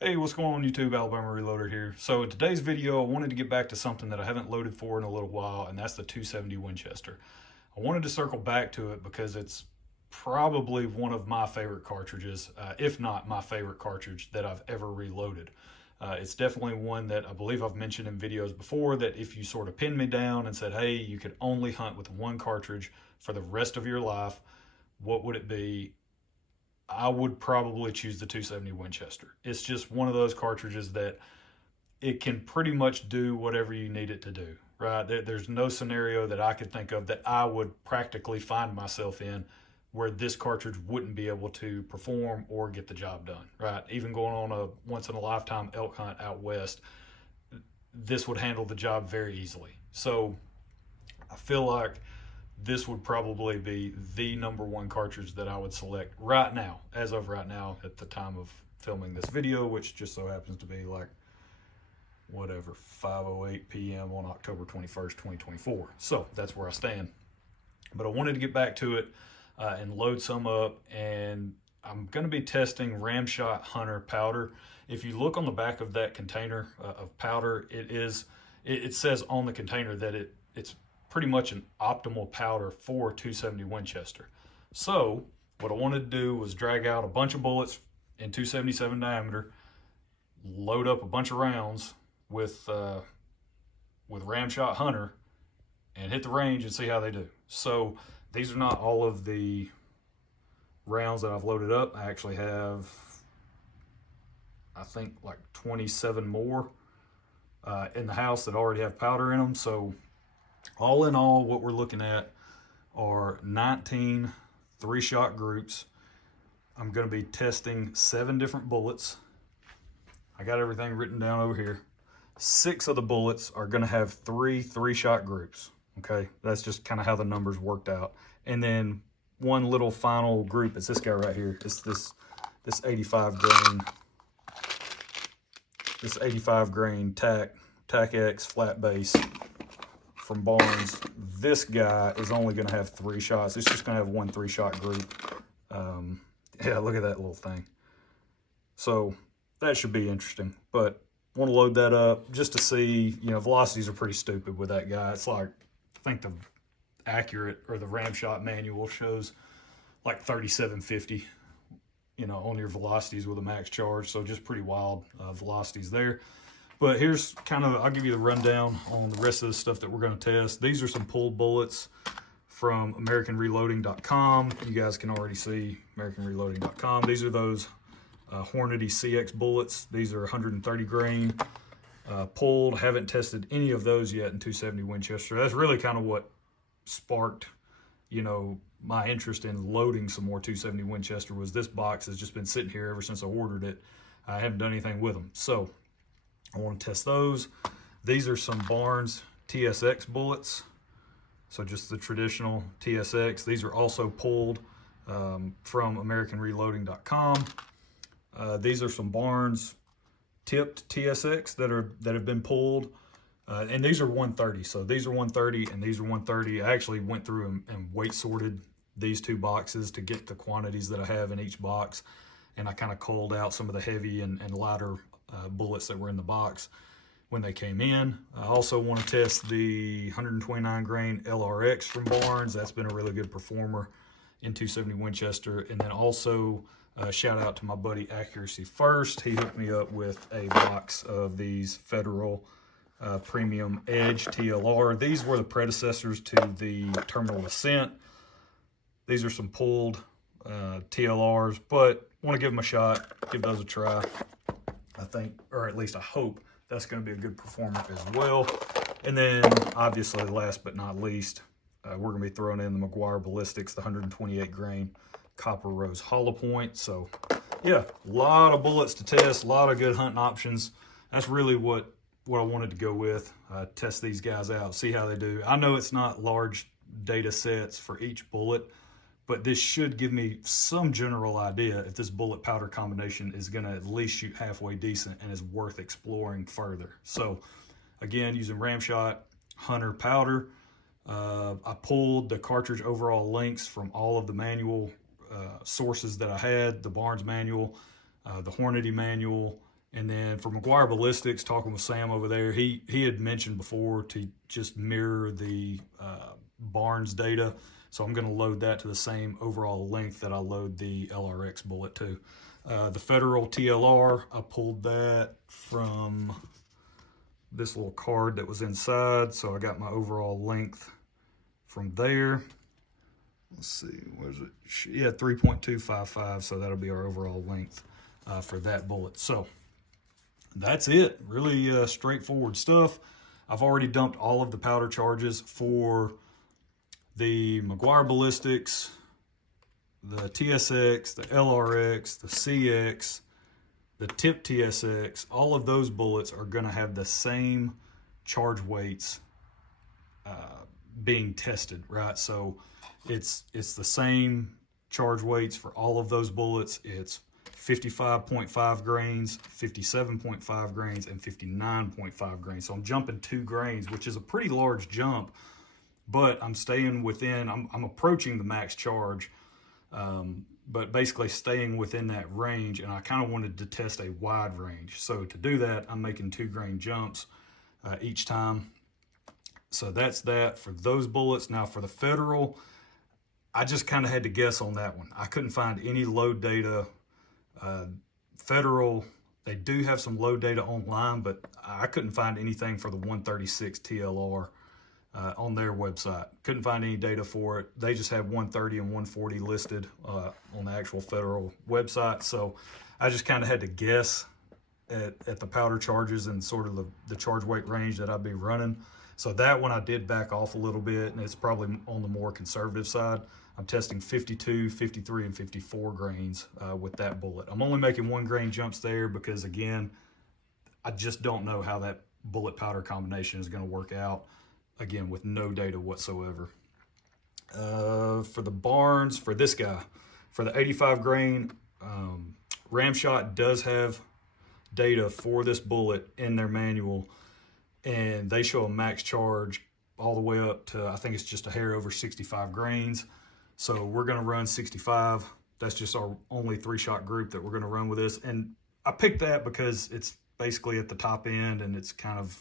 Hey, what's going on YouTube? Alabama Reloader here. So in today's video, I wanted to get back to something that I haven't loaded for in a little while, and that's the 270 Winchester. I wanted to circle back to it because it's probably one of my favorite cartridges, if not my favorite cartridge that I've ever reloaded. It's definitely one that I believe I've mentioned in videos before, that if you sort of pinned me down and said, hey, you could only hunt with one cartridge for the rest of your life, what would it be? I would probably choose the 270 Winchester. It's just one of those cartridges that it can pretty much do whatever you need it to do, right? There's no scenario that I could think of that I would practically find myself in where this cartridge wouldn't be able to perform or get the job done, right? Even going on a once in a lifetime elk hunt out west, this would handle the job very easily. So I feel like this would probably be the number one cartridge that I would select right now, as of right now, at the time of filming this video, which just so happens to be like whatever 5:08 p.m. on October 21st, 2024. So that's where I stand. But I wanted to get back to it and load some up, and I'm going to be testing Ramshot Hunter powder. If you look on the back of that container of powder, it says on the container that it's pretty much an optimal powder for 270 Winchester. So what I wanted to do was drag out a bunch of bullets in 277 diameter, load up a bunch of rounds with Ramshot Hunter, and hit the range and see how they do. So these are not all of the rounds that I've loaded up. I actually have, I think, like 27 more in the house that already have powder in them. So all in all, what we're looking at are 19 three-shot groups. I'm going to be testing 7 different bullets. I got everything written down over here. 6 of the bullets are going to have three-shot groups. Okay, that's just kind of how the numbers worked out. And then one little final group is this guy right here. It's this 85 grain, TAC X flat base from Barnes. This guy is only going to have 3 shots. It's just going to have one 3-shot group. Yeah, look at that little thing. So that should be interesting. But I want to load that up just to see. You know, velocities are pretty stupid with that guy. It's like, I think the accurate or the Ramshot manual shows like 3750, you know, on your velocities with a max charge. So just pretty wild velocities there. But here's kind of, I'll give you the rundown on the rest of the stuff that we're going to test. These are some pulled bullets from AmericanReloading.com. You guys can already see AmericanReloading.com. These are those Hornady CX bullets. These are 130 grain pulled. Haven't tested any of those yet in 270 Winchester. That's really kind of what sparked, you know, my interest in loading some more 270 Winchester. Was this box has just been sitting here ever since I ordered it. I haven't done anything with them. So I want to test those. These are some Barnes TSX bullets. So just the traditional TSX. These are also pulled from AmericanReloading.com. These are some Barnes tipped TSX that have been pulled. And these are 130. So these are 130 and these are 130. I actually went through and weight sorted these 2 boxes to get the quantities that I have in each box. And I kind of culled out some of the heavy and lighter bullets that were in the box when they came in. I also want to test the 129 grain LRX from Barnes. That's been a really good performer in 270 Winchester. And then also shout out to my buddy Accuracy First. He hooked me up with a box of these Federal Premium Edge TLR. These were the predecessors to the Terminal Ascent. These are some pulled TLRs, but want to give them a shot, give those a try. I think, or at least I hope, that's going to be a good performer as well. And then, obviously, last but not least, we're going to be throwing in the McGuire Ballistics, the 128 grain Copper Rose Hollow Point. So, yeah, a lot of bullets to test, a lot of good hunting options. That's really what I wanted to go with. Test these guys out, see how they do. I know it's not large data sets for each bullet, but this should give me some general idea if this bullet powder combination is going to at least shoot halfway decent and is worth exploring further. So again, using Ramshot Hunter powder. I pulled the cartridge overall links from all of the manual sources that I had, the Barnes manual, the Hornady manual, And then for McGuire Ballistics, talking with Sam over there, he had mentioned before to just mirror the Barnes data. So I'm going to load that to the same overall length that I load the LRX bullet to. The Federal TLR, I pulled that from this little card that was inside. So I got my overall length from there. Let's see, where's it? Yeah, 3.255. So that'll be our overall length for that bullet. So that's it. Really straightforward stuff. I've already dumped all of the powder charges for the McGuire Ballistics, the TSX, the LRX, the CX, the Tip TSX. All of those bullets are going to have the same charge weights being tested, right? So it's the same charge weights for all of those bullets. It's 55.5 grains, 57.5 grains, and 59.5 grains. So I'm jumping 2 grains, which is a pretty large jump, but I'm staying within, I'm approaching the max charge, but basically staying within that range. And I kind of wanted to test a wide range. So to do that, I'm making 2 grain jumps each time. So that's that for those bullets. Now for the Federal, I just kind of had to guess on that one. I couldn't find any load data. Federal, they do have some load data online, but I couldn't find anything for the 136 TLR on their website. Couldn't find any data for it. They just have 130 and 140 listed on the actual Federal website. So I just kind of had to guess at the powder charges and sort of the charge weight range that I'd be running. So that one I did back off a little bit, and it's probably on the more conservative side. I'm testing 52, 53, and 54 grains with that bullet. I'm only making 1 grain jumps there because, again, I just don't know how that bullet powder combination is going to work out, again, with no data whatsoever. For the Barnes, for this guy, for the 85 grain, Ramshot does have data for this bullet in their manual, and they show a max charge all the way up to, I think it's just a hair over 65 grains. So we're going to run 65. That's just our only 3-shot group that we're going to run with this. And I picked that because it's basically at the top end, and it's kind of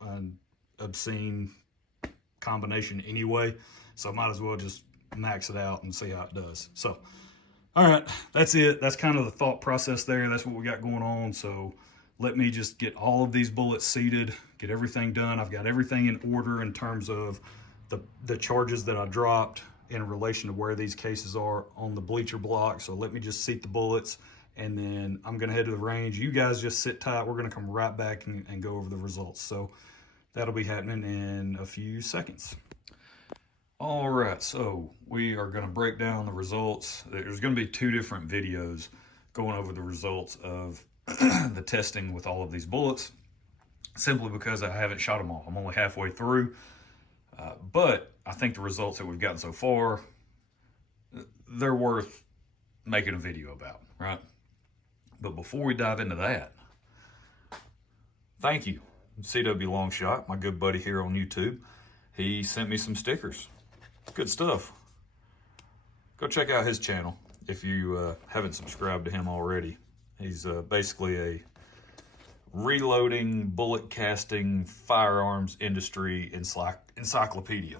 an obscene combination anyway. So I might as well just max it out and see how it does. So, all right, that's it. That's kind of the thought process there. That's what we got going on. So let me just get all of these bullets seated, get everything done. I've got everything in order in terms of the charges that I dropped in relation to where these cases are on the bleacher block. So let me just seat the bullets, and then I'm gonna head to the range. You guys just sit tight. We're gonna come right back and go over the results. So that'll be happening in a few seconds. All right, so we are gonna break down the results. There's gonna be 2 different videos going over the results of the testing with all of these bullets, simply because I haven't shot them all. I'm only halfway through, but I think the results that we've gotten so far, they're worth making a video about, right? But before we dive into that, thank you, CW Longshot, my good buddy here on YouTube. He sent me some stickers. Good stuff. Go check out his channel if you haven't subscribed to him already. He's basically a reloading, bullet casting, firearms industry encyclopedia.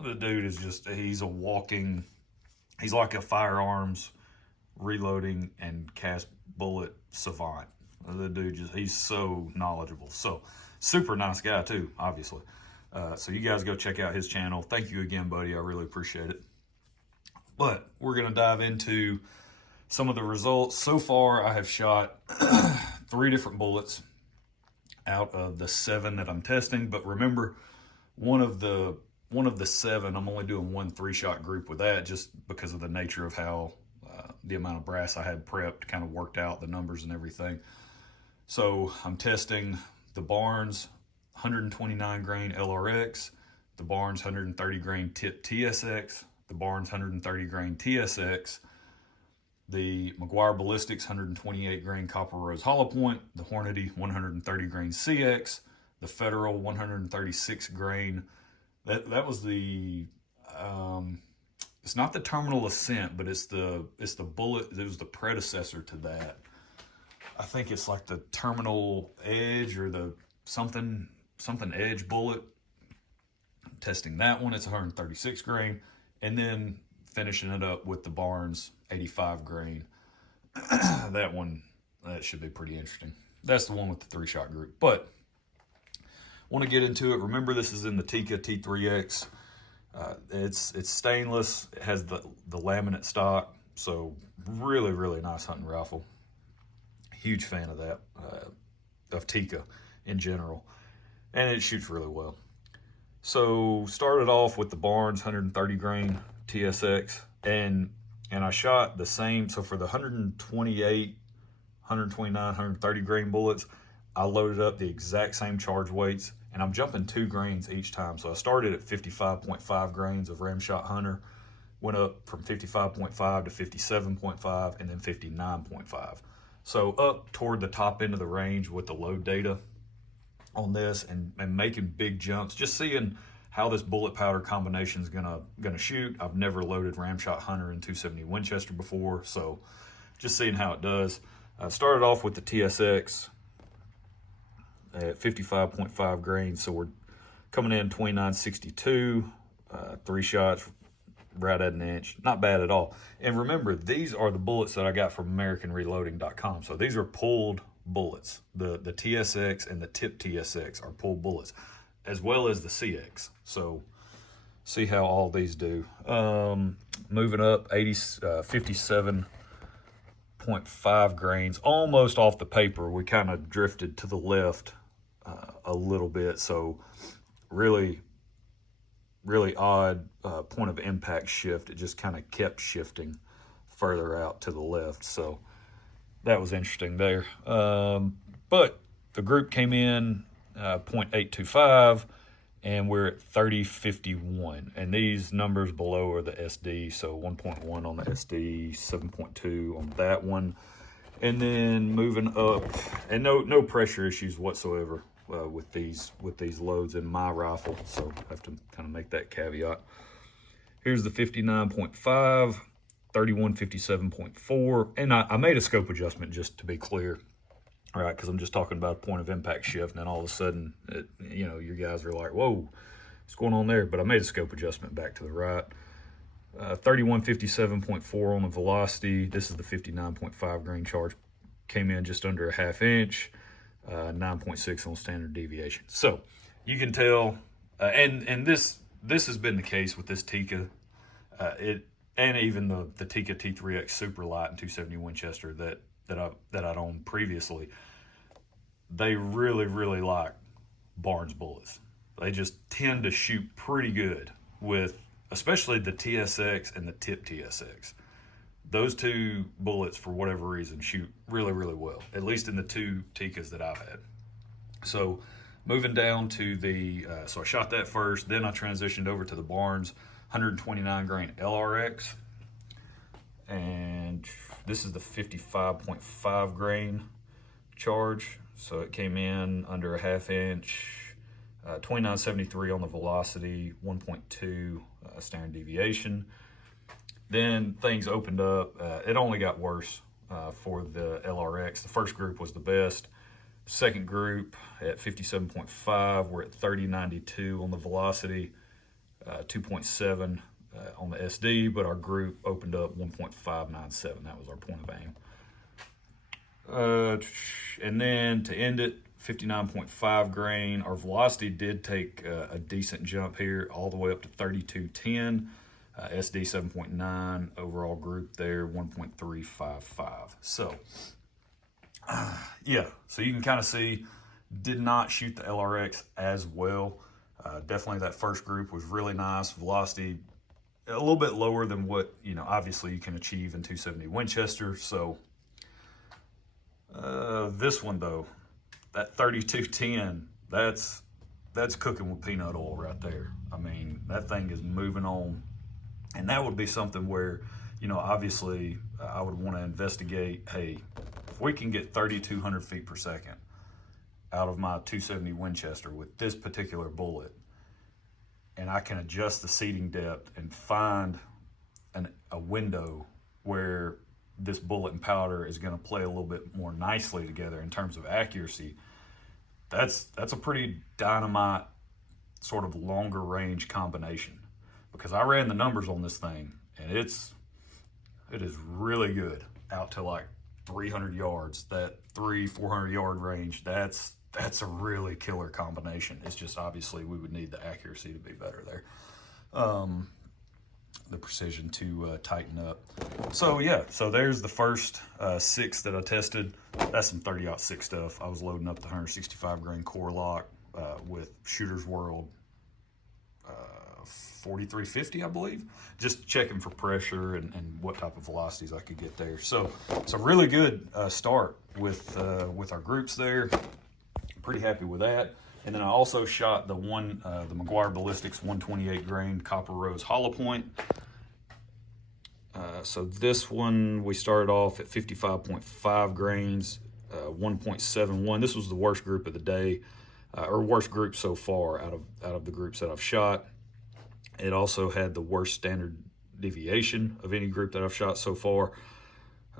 The dude is just, he's like a firearms reloading and cast bullet savant. The dude just, he's so knowledgeable. So super nice guy too, obviously. So you guys go check out his channel. Thank you again, buddy. I really appreciate it. But we're going to dive into some of the results. So far, I have shot 3 different bullets out of the 7 that I'm testing. But remember, one of the 7, I'm only doing 1 3-shot group with that, just because of the nature of how the amount of brass I had prepped kind of worked out the numbers and everything. So I'm testing the Barnes 129 grain LRX, the Barnes 130 grain Tip TSX, the Barnes 130 grain TSX, the McGuire Ballistics 128 grain Copper Rose Hollow Point, the Hornady 130 grain CX, the Federal 136 grain. That was the it's not the Terminal Ascent, but it's the bullet. It was the predecessor to that. I think it's like the terminal edge or the something edge bullet. Testing that one, it's 136 grain, and then finishing it up with the Barnes 85 grain. That one, that should be pretty interesting. That's the one with the 3-shot group. But want to get into it. Remember, this is in the Tikka T3X. It's stainless. It has the laminate stock, so really, really nice hunting rifle. Huge fan of that, of Tikka in general, and it shoots really well. So started off with the Barnes 130 grain TSX, and I shot the same. So for the 128, 129, 130 grain bullets, I loaded up the exact same charge weights, and I'm jumping 2 grains each time. So I started at 55.5 grains of Ramshot Hunter, went up from 55.5 to 57.5, and then 59.5. So up toward the top end of the range with the load data on this, and making big jumps, just seeing how this bullet powder combination is gonna shoot. I've never loaded Ramshot Hunter in 270 Winchester before, so just seeing how it does. Started off with the TSX at 55.5 grains, so we're coming in 29.62, 3 shots, right at an inch. Not bad at all. And remember, these are the bullets that I got from AmericanReloading.com. So these are pulled bullets. The TSX and the tip TSX are pulled bullets, as well as the CX. So see how all these do. Moving up, 57.5 grains, almost off the paper. We kind of drifted to the left a little bit. So really odd point of impact shift. It just kind of kept shifting further out to the left. So that was interesting there. But the group came in 0.825, and we're at 30.51. And these numbers below are the SD. So 1.1 on the SD, 7.2 on that one. And then moving up, and no pressure issues whatsoever with these loads in my rifle. So I have to kind of make that caveat. Here's the 59.5. 3157.4, and I made a scope adjustment just to be clear, all right, because I'm just talking about a point of impact shift, and then all of a sudden, your guys are like, whoa, what's going on there? But I made a scope adjustment back to the right. 3157.4 on the velocity. This is the 59.5 grain charge. Came in just under a ½ inch, 9.6 on standard deviation. So you can tell, and this has been the case with this Tikka. And even the Tikka T3X Super Light and 270 Winchester that I'd owned previously, they really like Barnes bullets. They just tend to shoot pretty good with, especially the TSX and the tip TSX. Those two bullets, for whatever reason, shoot really well, at least in the 2 Tikkas that I've had. So moving down to the, so I shot that first, then I transitioned over to the Barnes 129 grain LRX, and this is the 55.5 grain charge. So it came in under a ½ inch, 2973 on the velocity, 1.2 standard deviation. Then things opened up. It only got worse for the LRX. The first group was the best. Second group at 57.5, we're at 3092 on the velocity. 2.7 on the SD, but our group opened up 1.597. That was our point of aim. And then to end it, 59.5 grain. Our velocity did take a decent jump here, all the way up to 3210. SD 7.9, overall group there 1.355. So yeah, so you can kind of see, did not shoot the LRX as well. Definitely that first group was really nice. Velocity a little bit lower than what, obviously you can achieve in 270 Winchester. So this one though, that 3210, that's cooking with peanut oil right there. I mean, that thing is moving on. And that would be something where, obviously I would want to investigate, hey, if we can get 3,200 feet per second out of my 270 Winchester with this particular bullet, and I can adjust the seating depth and find a window where this bullet and powder is going to play a little bit more nicely together in terms of accuracy, that's a pretty dynamite sort of longer range combination. Because I ran the numbers on this thing, and it is really good out to like 300 yards. That 300-400 yard range, that's a really killer combination. It's just obviously we would need the accuracy to be better there, the precision to tighten up. So yeah, so there's the first 6 that I tested. That's some 30-06 stuff. I was loading up the 165 grain core lock with Shooter's World 4350, I believe, just checking for pressure and what type of velocities I could get there. So it's a really good start with our groups there. Pretty happy with that. And then I also shot the McGuire Ballistics 128 grain Copper Rose Hollow Point. So this one, we started off at 55.5 grains, 1.71. This was the worst group of the day, or worst group so far out of the groups that I've shot. It also had the worst standard deviation of any group that I've shot so far.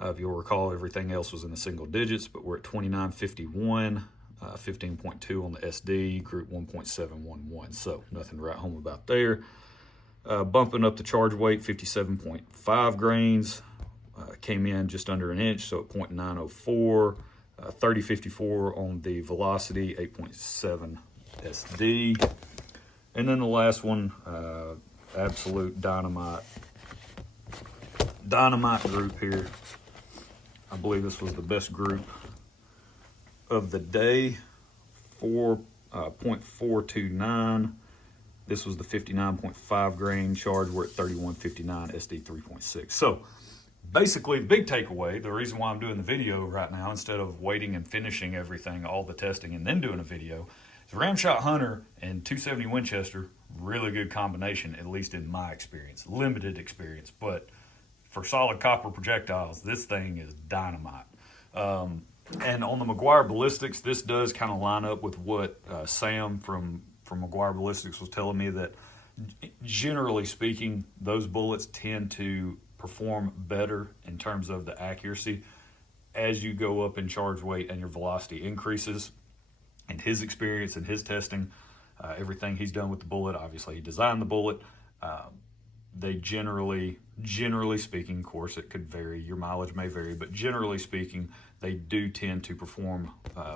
If you'll recall, everything else was in the single digits, but we're at 2951, 15.2 on the SD, group 1.711. So nothing to write home about there. Bumping up the charge weight, 57.5 grains. Came in just under an inch, so at 0.904. 3054 on the velocity, 8.7 SD. And then the last one, absolute dynamite group here. I believe this was the best group of the day, 4.429. This was the 59.5 grain charge. We're at 3159 SD 3.6. So basically, the big takeaway, the reason why I'm doing the video right now instead of waiting and finishing everything, all the testing, and then doing a video, is Ramshot Hunter and 270 Winchester, really good combination, at least in my experience. Limited experience, but for solid copper projectiles, this thing is dynamite. And on the McGuire Ballistics, this does kind of line up with what Sam from McGuire Ballistics was telling me, that generally speaking, those bullets tend to perform better in terms of the accuracy as you go up in charge weight and your velocity increases. In his experience and his testing, everything he's done with the bullet, obviously he designed the bullet, they generally speaking, of course it could vary, your mileage may vary, but generally speaking, they do tend to perform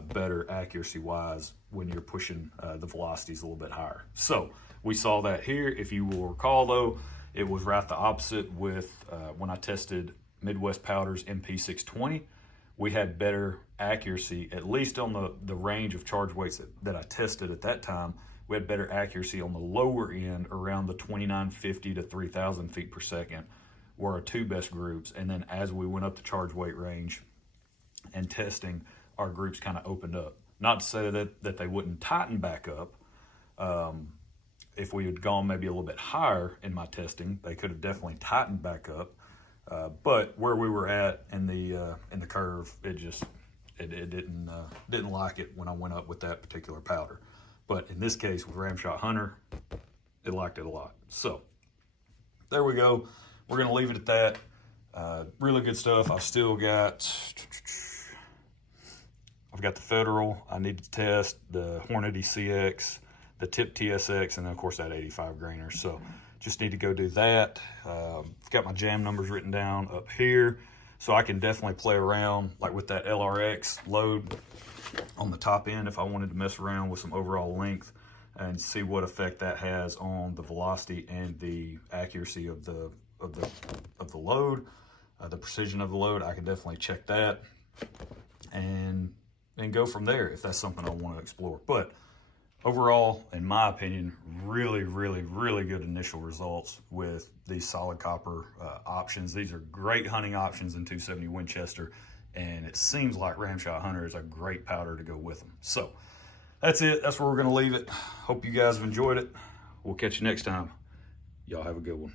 better accuracy wise when you're pushing the velocities a little bit higher. So we saw that here. If you will recall though, it was right the opposite with when I tested Midwest Powder's MP620. We had better accuracy, at least on the range of charge weights that I tested at that time. We had better accuracy on the lower end, around the 2950 to 3000 feet per second were our 2 best groups. And then as we went up the charge weight range and testing, our groups kind of opened up. Not to say that they wouldn't tighten back up. If we had gone maybe a little bit higher in my testing, they could have definitely tightened back up. But where we were at in the curve, it didn't like it when I went up with that particular powder. But in this case with Ramshot Hunter, it liked it a lot. So there we go. We're gonna leave it at that. Really good stuff. I've got the Federal I need to test, the Hornady CX, the Tip TSX, and then of course that 85 grainer. So just need to go do that. I've got my jam numbers written down up here, so I can definitely play around like with that LRX load on the top end if I wanted to mess around with some overall length and see what effect that has on the velocity and the accuracy of the load, the precision of the load. I can definitely check that and go from there if that's something I want to explore. But overall, in my opinion, really good initial results with these solid copper options. These are great hunting options in 270 Winchester, and it seems like Ramshot Hunter is a great powder to go with them. So that's it. That's where we're going to leave it. Hope you guys have enjoyed it. We'll catch you next time. Y'all have a good one.